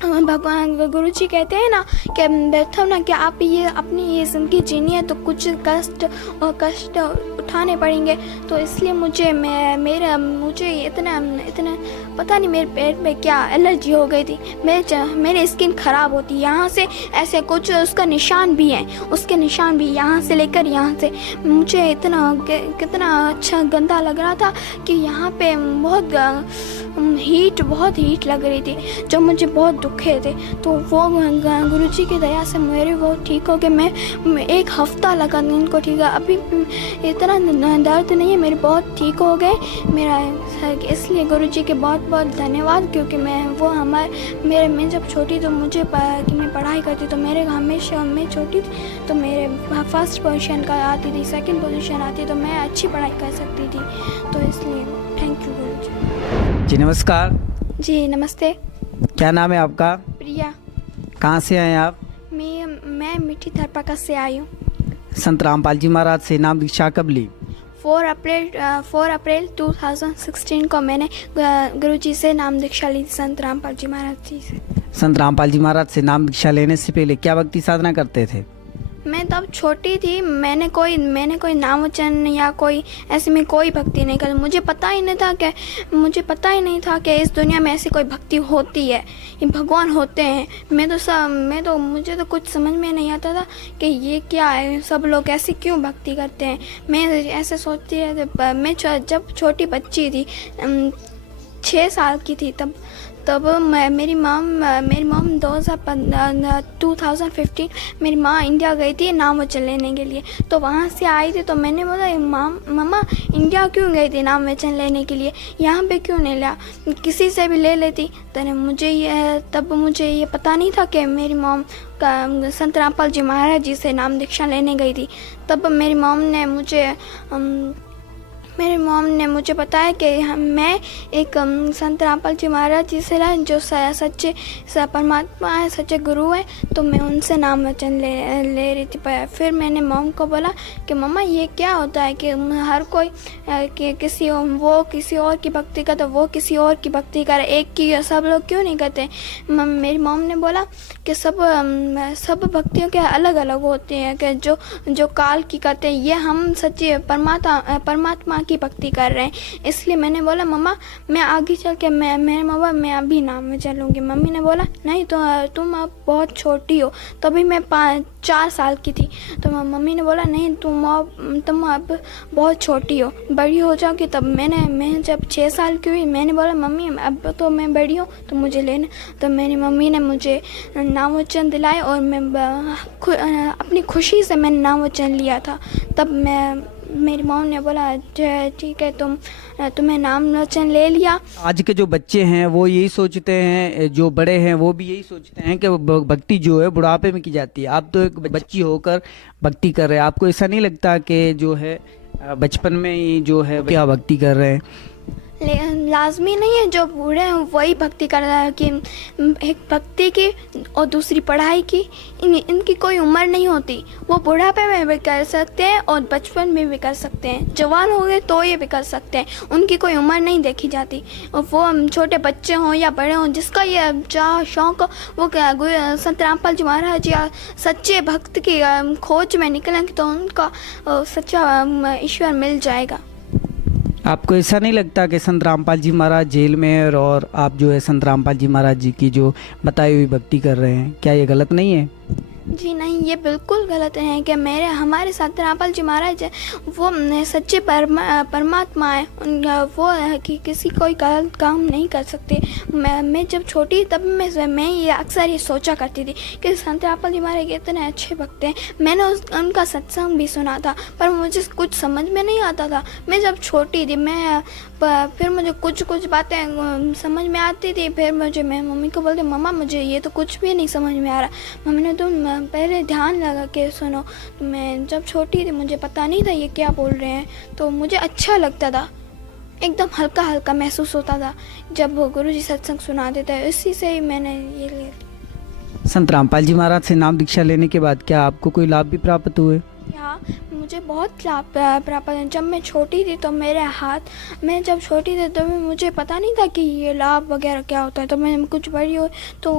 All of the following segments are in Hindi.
भगवान गुरुजी कहते हैं ना कि बैठो ना कि आप ये अपनी ये ज़िंदगी जीनी है तो कुछ कष्ट उठाने पड़ेंगे। तो इसलिए मुझे इतना पता नहीं मेरे पेट में क्या एलर्जी हो गई थी। मेरी स्किन ख़राब होती यहाँ से ऐसे कुछ उसका निशान भी है, उसके निशान भी यहाँ से लेकर यहाँ से। मुझे कितना अच्छा गंदा लग रहा था कि यहाँ पे बहुत हीट लग रही थी, जो मुझे बहुत दुखे थे। तो वो गुरुजी की दया से मेरे वो ठीक हो गए। मैं 1 हफ्ता लगा इनको ठीक है, अभी इतना दर्द नहीं है, मेरे बहुत ठीक हो गए मेरा। इसलिए गुरुजी के बहुत बहुत धन्यवाद, क्योंकि मैं जब छोटी तो मैं पढ़ाई करती तो मेरे हमेशा मैं छोटी थी तो मेरे फर्स्ट पोजीशन का आती थी, सेकंड पोजीशन आती, तो मैं अच्छी पढ़ाई कर सकती थी। तो इसलिए थैंक यू गुरुजी। जी नमस्कार। जी नमस्ते। क्या नाम है आपका? प्रिया। कहाँ से आए आप? मैं मिठी थरपका से आई हूँ। संत रामपाल जी महाराज से नाम दीक्षा कब ली? 4 अप्रैल 2016 को मैंने गुरुजी से नाम दीक्षा ली, संत रामपाल जी महाराज जी से। संत रामपाल जी महाराज से नाम दीक्षा लेने से पहले क्या भक्ति साधना करते थे? मैं तब छोटी थी, मैंने कोई नाम वचन या कोई ऐसे में कोई भक्ति नहीं कर। मुझे पता ही नहीं था कि इस दुनिया में ऐसी कोई भक्ति होती है, ये भगवान होते हैं। मुझे तो कुछ समझ में नहीं आता था कि ये क्या है, सब लोग ऐसे क्यों भक्ति करते हैं। मैं ऐसे सोचती रहती। मैं जब छोटी बच्ची थी, 6 साल की थी, तब मेरी मॉम 2015 मेरी माँ इंडिया गई थी नाम वचन लेने के लिए। तो वहाँ से आई थी तो मैंने बोला मम्मा इंडिया क्यों गई थी नाम वचन लेने के लिए, यहाँ पे क्यों नहीं लिया, किसी से भी ले लेती। तब मुझे ये पता नहीं था कि मेरी मॉम संत रामपाल जी महाराज जी से नाम दीक्षा लेने गई थी। तब मेरी मॉम ने मुझे बताया कि मैं एक संत रामपाल जी महाराज जी से जो सच्चे परमात्मा है, सच्चे गुरु है, तो मैं उनसे नाम वचन ले रही थी। फिर मैंने मॉम को बोला कि मम्मा ये क्या होता है कि हर कोई किसी और की भक्ति करता, वो किसी और की भक्ति करे, एक की सब लोग क्यों नहीं करते। मेरी मॉम ने बोला कि सब भक्तियों के अलग अलग होते हैं, कि जो काल की करते हैं, ये हम सच्चे परमात्मा की भक्ति कर रहे हैं। इसलिए मैंने बोला मम्मा मैं आगे चल के मैं अभी नाम में चलूँगी। मम्मी ने बोला नहीं, तो तुम अब बहुत छोटी हो। तभी मैं 4 साल की थी। तो मम्मी ने बोला नहीं, तुम अब बहुत छोटी हो, बड़ी हो जाओगी। तब मैं जब 6 साल की हुई, मैंने बोला मम्मी अब तो मैं बड़ी हूँ तो मुझे लेना। तो मेरी मम्मी ने मुझे नाम वचन दिलाए और मैं अपनी खुशी से मैंने नाम वचन लिया था। तब मेरी मॉम ने बोला ठीक है, तुम्हें नाम वचन ले लिया। आज के जो बच्चे हैं वो यही सोचते हैं, जो बड़े हैं वो भी यही सोचते हैं कि भक्ति जो है बुढ़ापे में की जाती है। आप तो एक बच्ची होकर भक्ति कर रहे हैं, आपको ऐसा नहीं लगता कि जो है बचपन में ही जो है क्या भक्ति कर रहे हैं? लाजमी नहीं है जो बूढ़े हैं वही भक्ति कर रहा है, कि एक भक्ति की और दूसरी पढ़ाई की इनकी कोई उम्र नहीं होती। वो बुढ़ापे में भी कर सकते हैं और बचपन में भी कर सकते हैं, जवान हो गए तो ये भी कर सकते हैं, उनकी कोई उम्र नहीं देखी जाती। और वो छोटे बच्चे हों या बड़े हों, जिसका ये चाह शौक़ वो संत रामपाल जी महाराज या सच्चे भक्त की खोज में निकलेंगे तो उनका सच्चा ईश्वर मिल जाएगा। आपको ऐसा नहीं लगता कि संत रामपाल जी महाराज जेल में है और आप जो है संत रामपाल जी महाराज जी की जो बताई हुई भक्ति कर रहे हैं, क्या ये गलत नहीं है? जी नहीं, ये बिल्कुल गलत है कि हमारे संत रामपाल जी महाराज वो सच्चे परमात्मा है। वो कि किसी कोई गलत काम नहीं कर सकते। मैं जब छोटी तब मैं ये अक्सर ये सोचा करती थी कि संत रामपाल जी महाराज इतने अच्छे भक्त हैं। मैंने उनका सत्संग भी सुना था पर मुझे कुछ समझ में नहीं आता था। मैं जब छोटी थी फिर मुझे कुछ बातें समझ में आती थी। फिर मैं मम्मी को बोलती मम्मा मुझे ये तो कुछ भी नहीं समझ में आ रहा। मम्मी ने तुम पहले ध्यान लगा के सुनो। मैं जब छोटी थी मुझे पता नहीं था ये क्या बोल रहे हैं, तो मुझे अच्छा लगता था, एकदम हल्का हल्का महसूस होता था जब गुरुजी सत्संग सुनाते थे। इसी से ही मैंने ये लिया। संत रामपाल जी महाराज से नाम दीक्षा लेने के बाद क्या आपको कोई लाभ भी प्राप्त हुए? हाँ, मुझे बहुत लाभ प्राप्त है। जब मैं छोटी थी तो मैं जब छोटी थी तो मुझे पता नहीं था कि ये लाभ वगैरह क्या होता है। तो मैं कुछ बड़ी हुई तो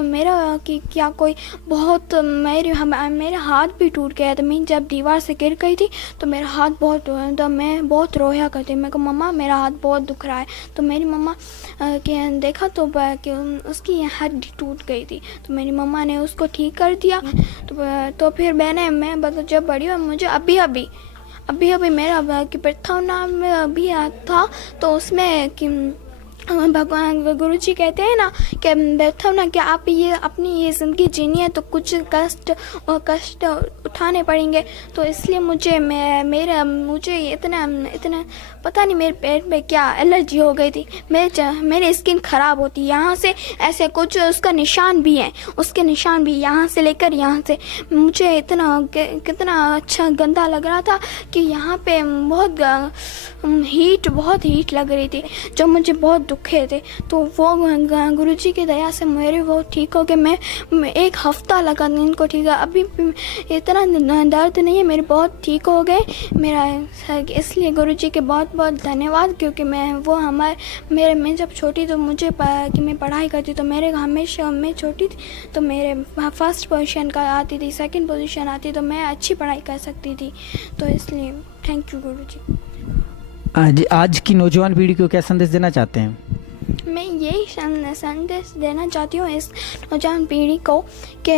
मेरा कि क्या कोई बहुत मेरे हाथ भी टूट गया था। मैं जब दीवार से गिर गई थी तो मेरा हाथ बहुत तो मैं बहुत रोया करती। मैं को मम्मा मेरा हाथ बहुत दुख रहा है। तो मेरी मम्मा के देखा तो कि उसकी हड्डी टूट गई थी। तो मेरी मम्मा ने उसको ठीक कर दिया। तो फिर मैं जब बड़ी हुई मुझे अभी मेरा कि प्रथम नाम में अभी था। तो उसमें कि भगवान गुरुजी कहते हैं ना कि प्रथम ना कि आप ये अपनी ये ज़िंदगी जीनी है तो कुछ कष्ट उठाने पड़ेंगे। तो इसलिए मुझे इतना पता नहीं मेरे पेट में क्या एलर्जी हो गई थी। मेरी स्किन ख़राब होती यहाँ से ऐसे कुछ उसका निशान भी है। उसके निशान भी यहाँ से लेकर यहाँ से मुझे कितना अच्छा गंदा लग रहा था कि यहाँ पे बहुत हीट लग रही थी जो मुझे बहुत दुखे थे। तो वो गुरुजी की दया से मेरे वो ठीक हो गए। मैं एक हफ्ता लगा इनको ठीक है। अभी इतना दर्द नहीं है, मेरे बहुत ठीक हो गए मेरा। इसलिए गुरुजी के बहुत बहुत धन्यवाद। क्योंकि मैं जब छोटी तो कि मैं पढ़ाई करती तो हमेशा मैं छोटी थी तो मेरे फर्स्ट पोजीशन का आती थी, सेकंड पोजीशन आती तो मैं अच्छी पढ़ाई कर सकती थी। तो इसलिए थैंक यू गुरुजी। आज की नौजवान पीढ़ी को क्या संदेश देना चाहते हैं? मैं यही संदेश देना चाहती हूँ इस नौजवान पीढ़ी को कि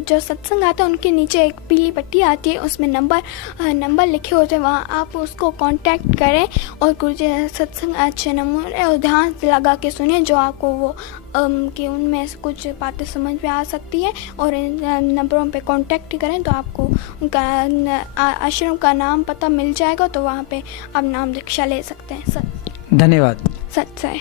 जो सत्संग आता है उनके नीचे एक पीली पट्टी आती है, उसमें नंबर लिखे होते हैं। वहाँ आप उसको कांटेक्ट करें और गुरुजी सत्संग अच्छे नमूने और ध्यान से लगा के सुनिए जो आपको वो कि उनमें से कुछ बातें समझ में आ सकती है। और इन नंबरों पे कांटेक्ट करें तो आपको उनका आश्रम का नाम पता मिल जाएगा। तो वहाँ पे आप नाम दीक्षा ले सकते हैं। धन्यवाद। सच्चाई।